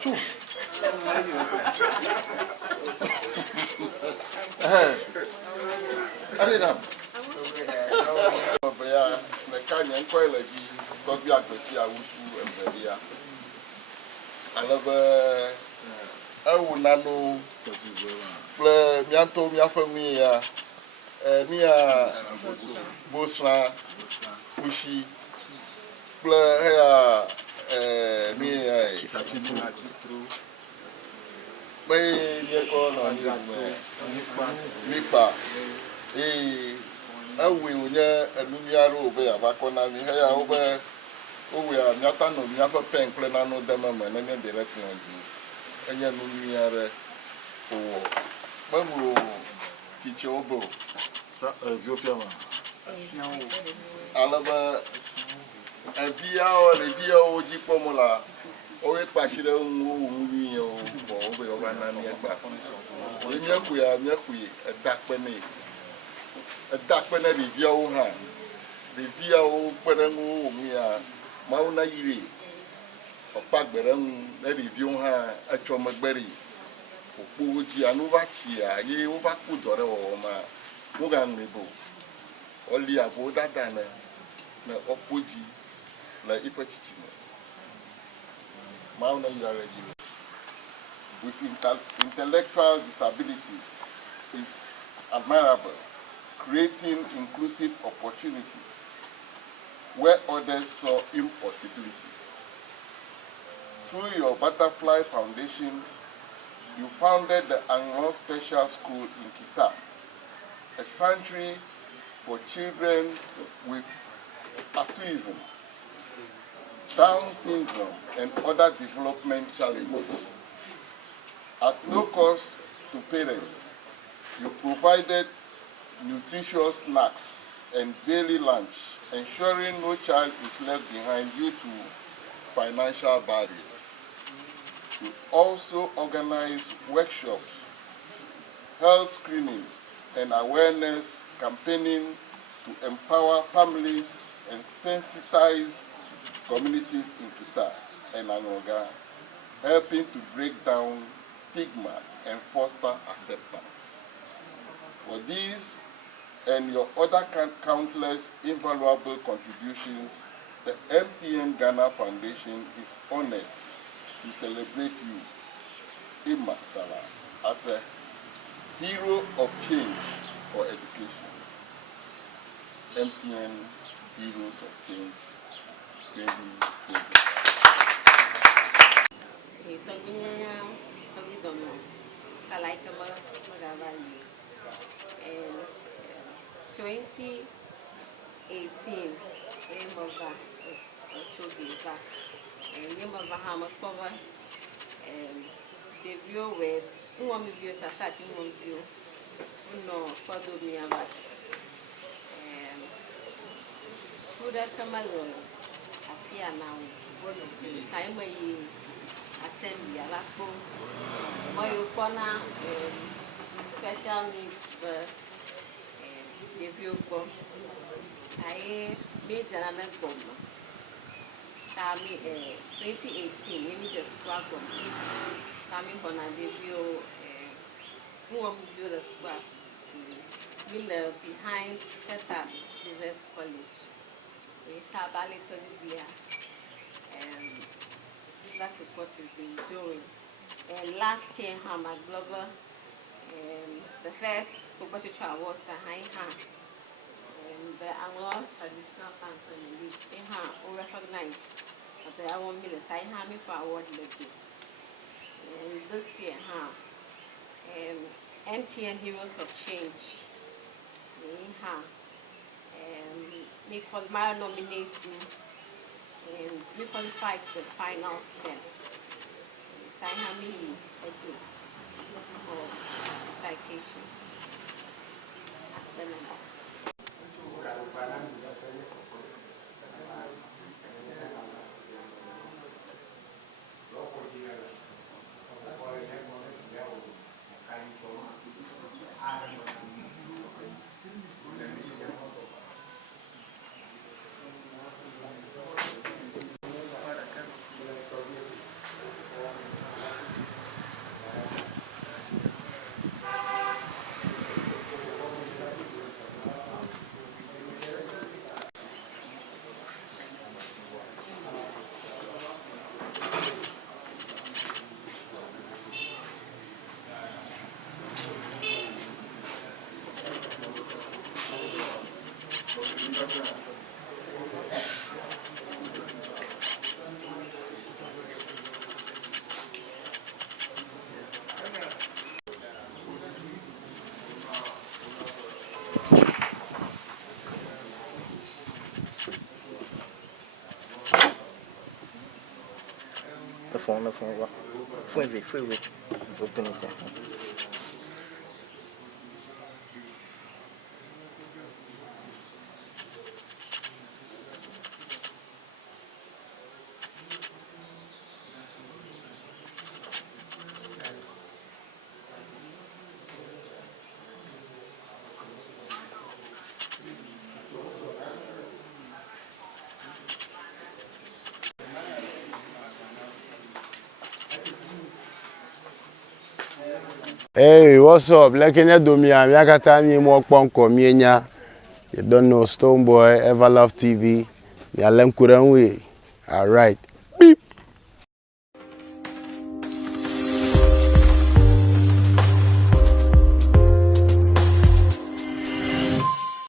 True. I didn't know. The canyon quite like got the accuracy I wish you and the year. I love I would not know Mianto Miafamia near Bosna, Bushi, near May Nipa. I will near a lumiar over Bacona, here over. Oh, we are not on the upper pen, Planano Demon, and then directing on you. And you're near Bambo teacher Obo. I love a via or a via OG Pomola. Oh, it passion movie or over an back. When you are a dark penny. A dark penny review hand. The via Penango, Mauna Yiri, or Pagberan, review her at your McBerry. Uji Anuvachi, ye overput or Mugan Nebo. Only a Boda Dana, no Opuji, like Ipachino. Mauna Yari. With intellectual disabilities, it's admirable, creating inclusive opportunities where others saw impossibilities. Through your Butterfly Foundation, you founded the Anlo Special School in Kita, a sanctuary for children with autism, Down syndrome, and other development challenges. At no cost to parents, you provided nutritious snacks and daily lunch, ensuring no child is left behind due to financial barriers. You also organize workshops, health screening, and awareness campaigning to empower families and sensitize communities in Kita and Anoga, helping to break down stigma and foster acceptance. For these and your other countless invaluable contributions, the MTN Ghana Foundation is honored to celebrate you, Ima Salah, as a hero of change for education. MTN Heroes of Change 2020. And 2018, and you have a hammer cover the view with who want me view attaching one view. No, follow me about school that come along. I fear now. Time where you assembly a lapo. My corner special needs but if you go I made another bomb. 2018, let me just scrap on coming on a debut. Who want to do the scrap? We live behind Teta Business College. We have a little bit, and that is what we've been doing. And last year, my Global, the first Kobachicho Awards are high hand. The Anlo traditional anthem we recognize that they are 1 million for award lady. And this year, MTN Heroes of Change. They qualified nominating and we qualified to the finals 10. For citations. The phone, what? Free way. Open it there. Hey, what's up? Lekenya Domia, Miakata ni mo kponko mienya. You don't know Stoneboy, Everlove TV. Mi alem kuranwe. All right.